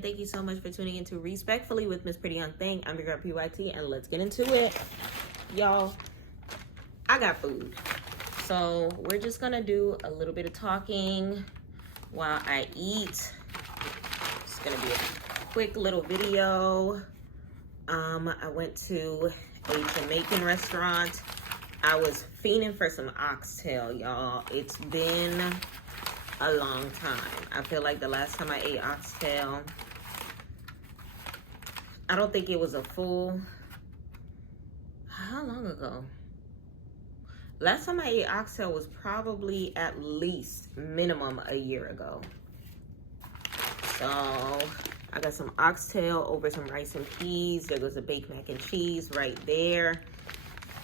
again, thank you so much for tuning into Respectfully with Miss Pretty Young Thing. I'm your girl PYT, and let's get into it. Y'all, I got food. So we're just gonna do a little bit of talking while I eat. It's gonna be a quick little video. I went to a Jamaican restaurant. I was fiending for some oxtail, y'all. It's been a long time. I feel like the last time I ate oxtail, I don't think it was a full, how long ago? Last time I ate oxtail was probably at least minimum a year ago. So I got some oxtail over some rice and peas. There goes a baked mac and cheese right there.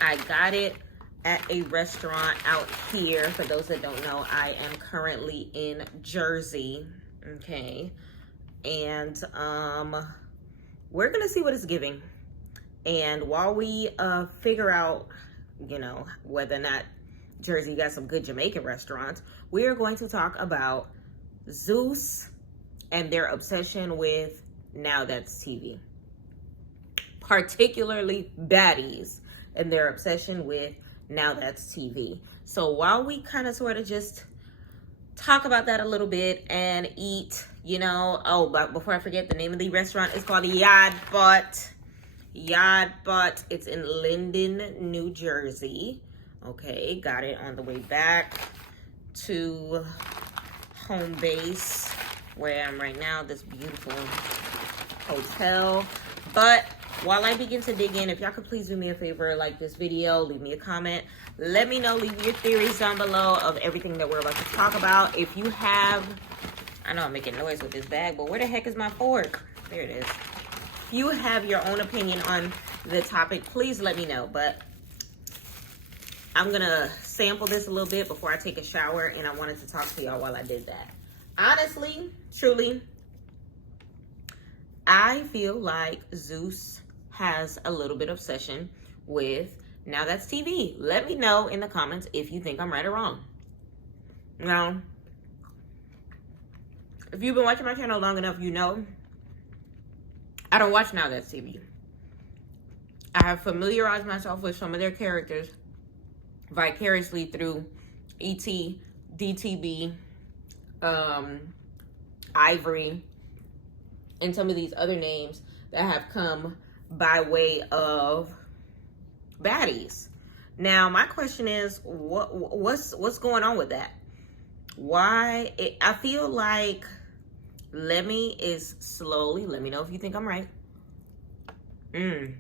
I got it at a restaurant out here. For those that don't know, I am currently in Jersey, okay? And we're gonna see what it's giving. And while we figure out, you know, whether or not Jersey got some good Jamaican restaurants, we are going to talk about Zeus and their obsession with NowThatsTV. Particularly baddies and their obsession with NowThatsTV. So while we kind of sort of just talk about that a little bit and eat, you know, oh, but before I forget, the name of the restaurant is called Yard But. It's in Linden, New Jersey. Okay, got it on the way back to home base where I am right now, this beautiful hotel. But while I begin to dig in, if y'all could please do me a favor, like this video, leave me a comment. Let me know, leave your theories down below of everything that we're about to talk about. If you have, I know I'm making noise with this bag, but where the heck is my fork? There it is. If you have your own opinion on the topic, please let me know. But I'm gonna sample this a little bit before I take a shower, and I wanted to talk to y'all while I did that. Honestly, truly, I feel like Zeus has a little bit of obsession with NowThatsTV. Let me know in the comments if you think I'm right or wrong. Now, if you've been watching my channel long enough, you know I don't watch NowThatsTV. I have familiarized myself with some of their characters vicariously through E.T., DTB, Ivory, and some of these other names that have come by way of baddies. Now, my question is, what's going on with that? Why? I feel like Lemmy is slowly, let me know if you think I'm right. The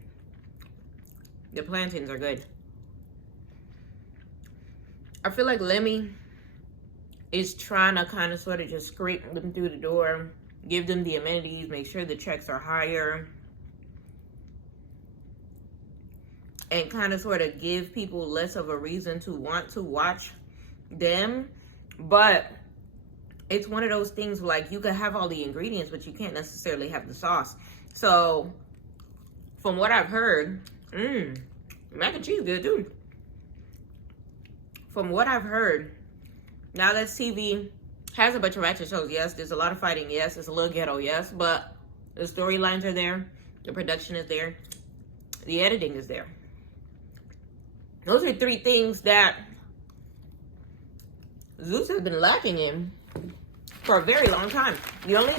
plantains are good. I feel like Lemmy is trying to kind of sort of just scrape them through the door, give them the amenities, make sure the checks are higher, and kind of sort of give people less of a reason to want to watch them. But it's one of those things like you can have all the ingredients, but you can't necessarily have the sauce. So from what I've heard, mac and cheese good too. From what I've heard, NowThatsTV has a bunch of ratchet shows. Yes, there's a lot of fighting. Yes, it's a little ghetto. Yes, but the storylines are there. The production is there. The editing is there. Those are three things that Zeus has been lacking in for a very long time. The only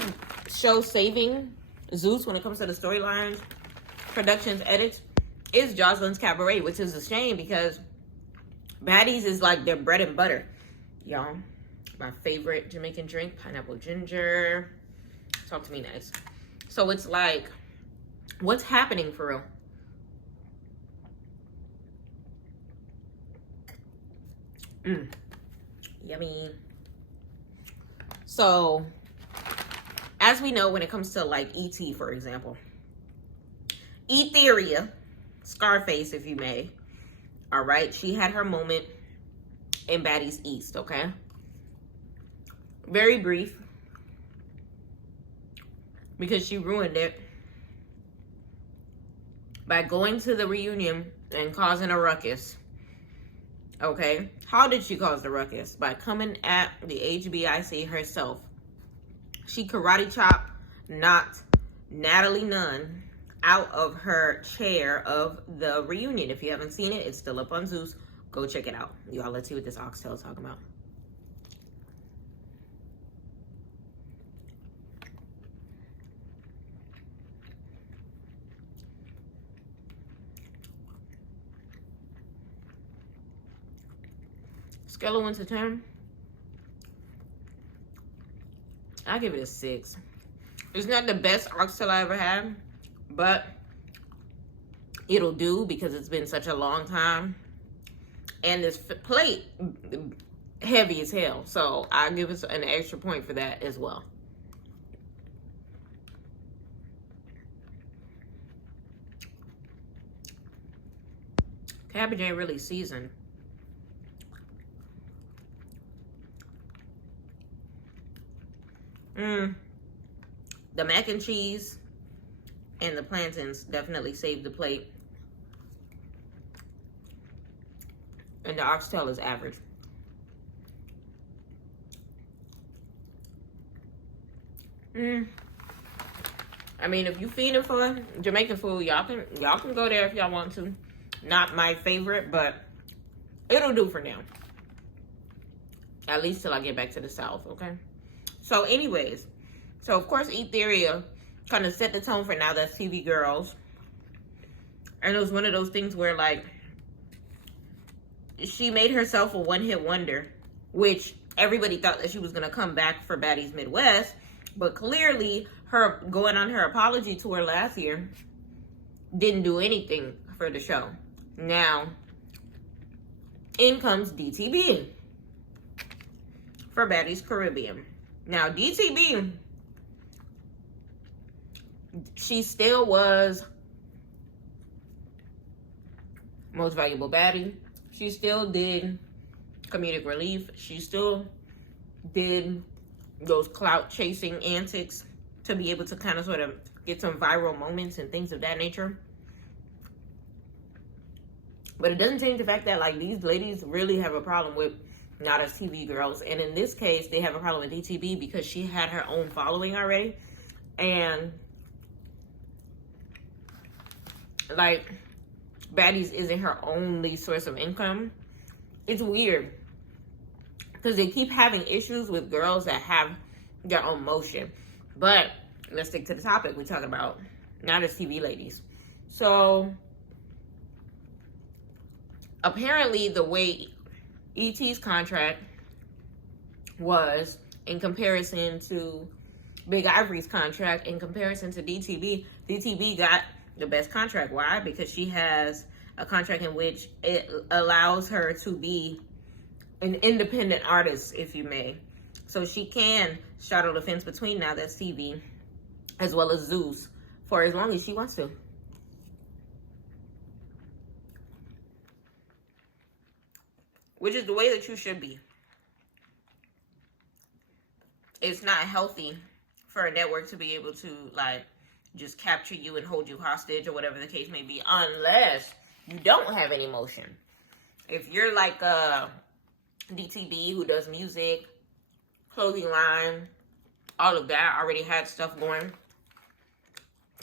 show saving Zeus when it comes to the storylines, productions, edits is Jocelyn's Cabaret, which is a shame because baddies is like their bread and butter. Y'all, my favorite Jamaican drink, pineapple ginger. Talk to me nice. So it's like, what's happening for real? Yummy. So, as we know, when it comes to like E.T., for example, Etheria, Scarface, if you may, all right, she had her moment in Baddies East, okay? Very brief, because she ruined it by going to the reunion and causing a ruckus. Okay, how did she cause the ruckus? By coming at the HBIC herself. She karate chopped knocked Natalie Nunn out of her chair of the reunion. If you haven't seen it, it's still up on Zeus. Go check it out. Y'all, let's see what this oxtail is talking about. Scale of 1 to 10. I give it a 6. It's not the best oxtail I ever had, but it'll do because it's been such a long time. And this plate, heavy as hell. So I give it an extra point for that as well. Cabbage ain't really seasoned. The mac and cheese and the plantains definitely saved the plate. And the oxtail is average. I mean, if you feeding for Jamaican food, y'all can go there if y'all want to. Not my favorite, but it'll do for now. At least till I get back to the South, okay? So anyways, so of course Etheria kind of set the tone for Now That's TV girls. And it was one of those things where, like, she made herself a one-hit wonder, which everybody thought that she was going to come back for Baddies Midwest. But clearly, her going on her apology tour last year didn't do anything for the show. Now, in comes DTB for Baddies Caribbean. Now, DTB, she still was most valuable baddie. She still did comedic relief. She still did those clout chasing antics to be able to kind of sort of get some viral moments and things of that nature. But it doesn't change the fact that, like, these ladies really have a problem with Now That's TV girls. And in this case, they have a problem with DTB because she had her own following already. And, like, Baddies isn't her only source of income. It's weird because they keep having issues with girls that have their own motion. But let's stick to the topic. We're talking about Now That's TV ladies. So apparently the way ET's contract was in comparison to Big Ivory's contract, in comparison to DTB got the best contract. Why? Because she has a contract in which it allows her to be an independent artist, if you may. So she can straddle the fence between Now That's TV as well as Zeus for as long as she wants to. Which is the way that you should be. It's not healthy for a network to be able to, like, just capture you and hold you hostage or whatever the case may be, unless you don't have any motion. If you're like DTB, who does music, clothing line, all of that, already had stuff going,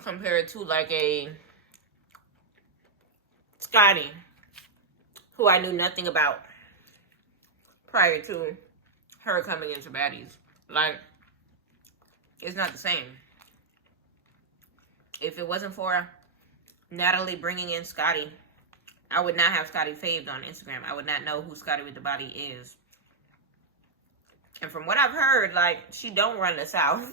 compared to like a Scotty, who I knew nothing about prior to her coming into Baddies. Like, it's not the same. If it wasn't for Natalie bringing in Scotty, I would not have Scotty faved on Instagram. I would not know who Scotty with the Body is. And from what I've heard, like, she don't run the South.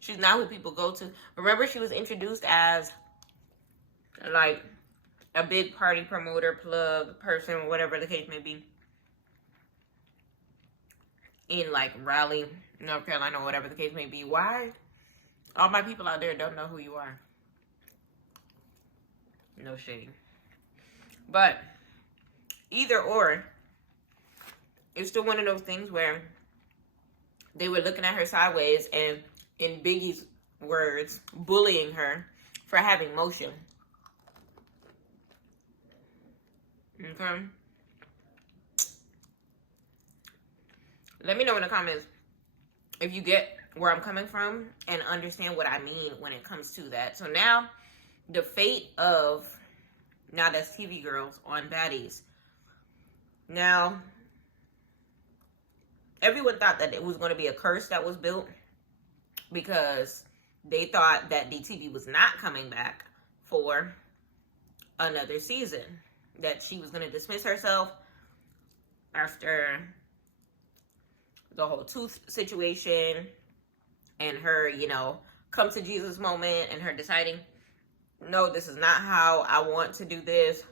She's not who people go to. Remember, she was introduced as, like, a big party promoter, plug, person, whatever the case may be, in, like, Raleigh, North Carolina, whatever the case may be. Why? All my people out there don't know who you are. No shade. But either or, it's still one of those things where they were looking at her sideways and, in Biggie's words, bullying her for having motion. Okay? Let me know in the comments if you get where I'm coming from and understand what I mean when it comes to that. So now, the fate of Now That's TV girls on Baddies. Now, everyone thought that it was going to be a curse that was built because they thought that DTV was not coming back for another season. That she was going to dismiss herself after the whole tooth situation and her, come to Jesus moment and her deciding, no, this is not how I want to do this.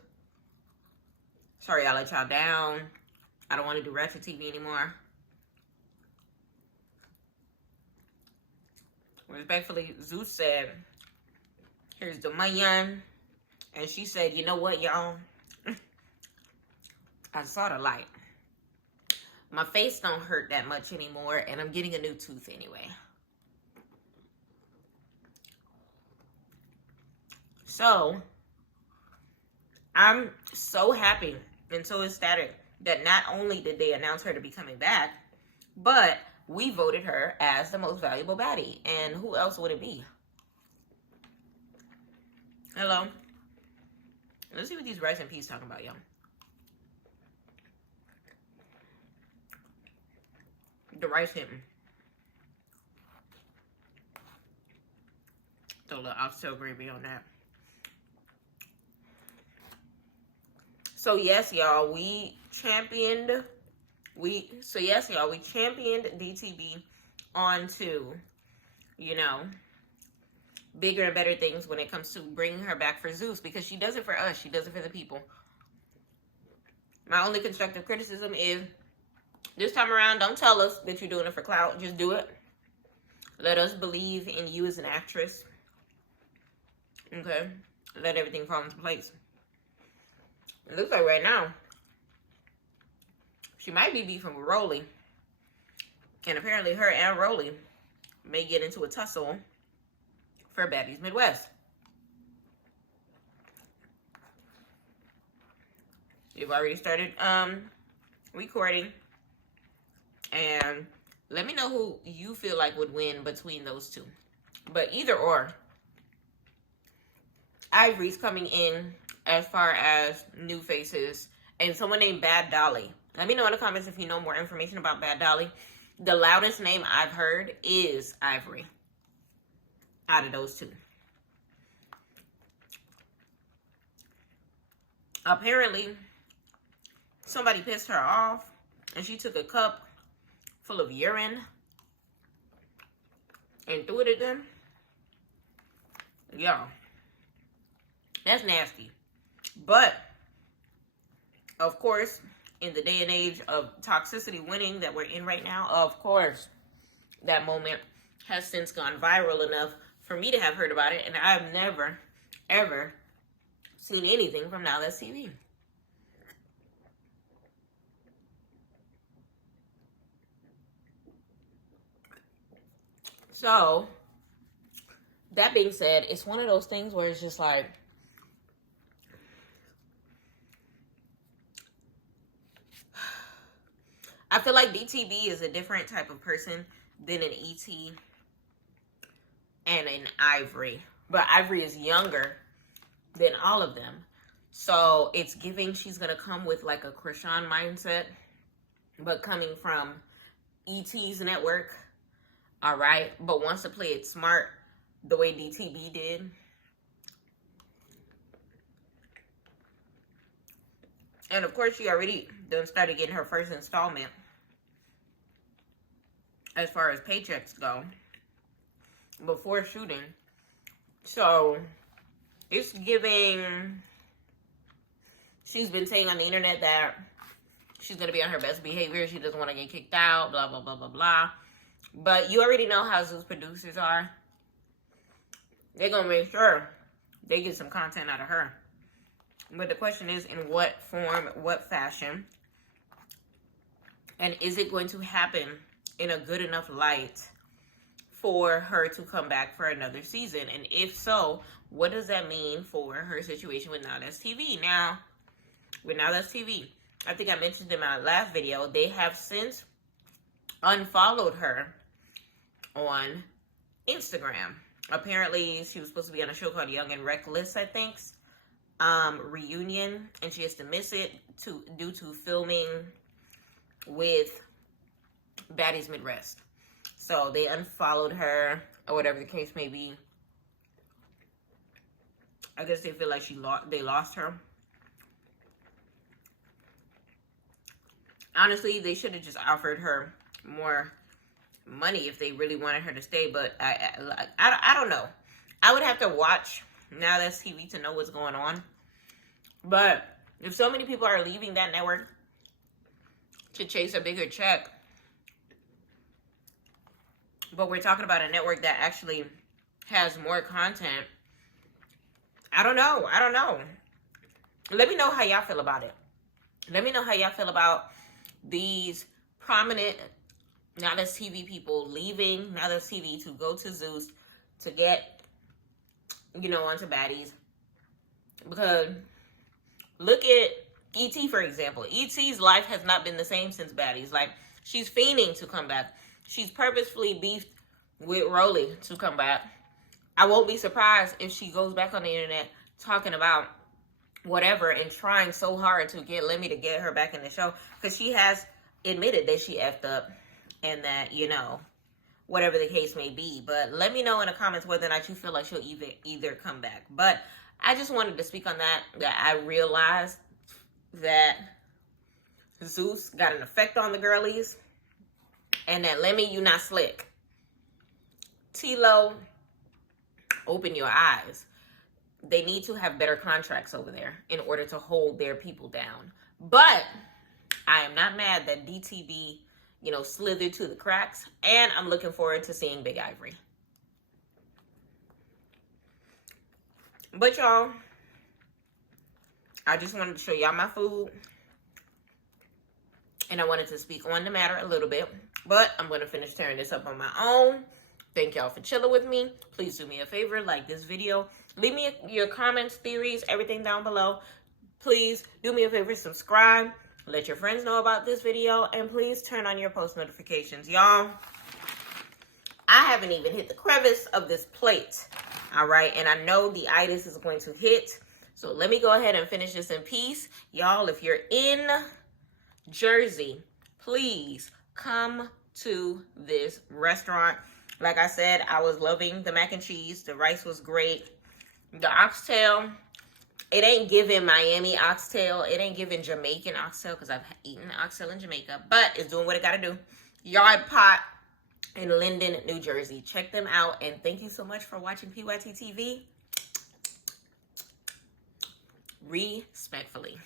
Sorry, I let y'all down. I don't want to do Ratchet TV anymore. Respectfully, Zeus said, here's the money. And she said, you know what, y'all? I saw the light. My face don't hurt that much anymore, and I'm getting a new tooth anyway. So, I'm so happy and so ecstatic that not only did they announce her to be coming back, but we voted her as the most valuable baddie. And who else would it be? Hello? Let's see what these rice and peas talking about, y'all. The rice hitting. Throw a little oxtail gravy on that. So yes, y'all, we championed DTV onto, bigger and better things when it comes to bringing her back for Zeus, because she does it for us. She does it for the people. My only constructive criticism is, this time around, don't tell us that you're doing it for clout. Just do it. Let us believe in you as an actress. Okay? Let everything fall into place. It looks like right now, she might be beefing with Rolly. And apparently her and Rolly may get into a tussle for Baddies Midwest. You've already started recording. And let me know who you feel like would win between those two. But either or, Ivory's coming in as far as new faces. And someone named Bad Dolly. Let me know in the comments if you know more information about Bad Dolly. The loudest name I've heard is Ivory. Out of those two. Apparently, somebody pissed her off. And she took a cup full of urine and threw it at them. Y'all, that's nasty. But, of course, in the day and age of toxicity winning that we're in right now, of course, that moment has since gone viral enough for me to have heard about it. And I've never, ever seen anything from Now That's TV. So, that being said, it's one of those things where it's just like, I feel like DTV is a different type of person than an ET and an Ivory. But Ivory is younger than all of them. So it's giving she's going to come with like a Krishan mindset, but coming from ET's network. All right. But wants to play it smart the way DTV did. And of course, she already done started getting her first installment as far as paychecks go before shooting. So it's giving, she's been saying on the internet that she's going to be on her best behavior. She doesn't want to get kicked out, blah, blah, blah, blah, blah. But you already know how Zeus producers are. They're going to make sure they get some content out of her. But the question is, in what form, what fashion? And is it going to happen in a good enough light for her to come back for another season? And if so, what does that mean for her situation with Now That's TV? Now, with Now That's TV, I think I mentioned in my last video, they have since unfollowed her on Instagram. Apparently, she was supposed to be on a show called Young and Reckless, I think, reunion, and she has to miss it due to filming with Baddies Midwest. So they unfollowed her, or whatever the case may be. I guess they feel like they lost her. Honestly, they should have just offered her more money if they really wanted her to stay. But I don't know. I would have to watch Now That's TV to know what's going on. But if so many people are leaving that network to chase a bigger check, but we're talking about a network that actually has more content, I don't know. Let me know how y'all feel about it. Let me know how y'all feel about these prominent Now That's TV people leaving Now That's TV to go to Zeus to get, onto Baddies. Because look at E.T., for example. E.T.'s life has not been the same since Baddies. Like, she's fiending to come back. She's purposefully beefed with Rolly to come back. I won't be surprised if she goes back on the internet talking about whatever and trying so hard to get Lemmy to get her back in the show, because she has admitted that she effed up and that, whatever the case may be. But let me know in the comments whether or not you feel like she'll either come back. But I just wanted to speak on that I realized that Zeus got an effect on the girlies, and that Lemmy, you not slick. T-Lo, open your eyes. They need to have better contracts over there in order to hold their people down. But I am not mad that DTV, slithered to the cracks, and I'm looking forward to seeing Big Ivory. But y'all, I just wanted to show y'all my food, and I wanted to speak on the matter a little bit, but I'm going to finish tearing this up on my own. Thank y'all for chilling with me. Please do me a favor, like this video. Leave me your comments, theories, everything down below. Please do me a favor, subscribe. Let your friends know about this video. And please turn on your post notifications. Y'all, I haven't even hit the crevice of this plate. All right. And I know the itis is going to hit. So let me go ahead and finish this in peace. Y'all, if you're in Jersey, please come to this restaurant. Like I said, I was loving the mac and cheese. The rice was great. The oxtail, it ain't giving Miami oxtail. It ain't giving Jamaican oxtail, because I've eaten oxtail in Jamaica. But it's doing what it got to do. Yard Pot in Linden, New Jersey. Check them out. And thank you so much for watching PYT TV. Respectfully.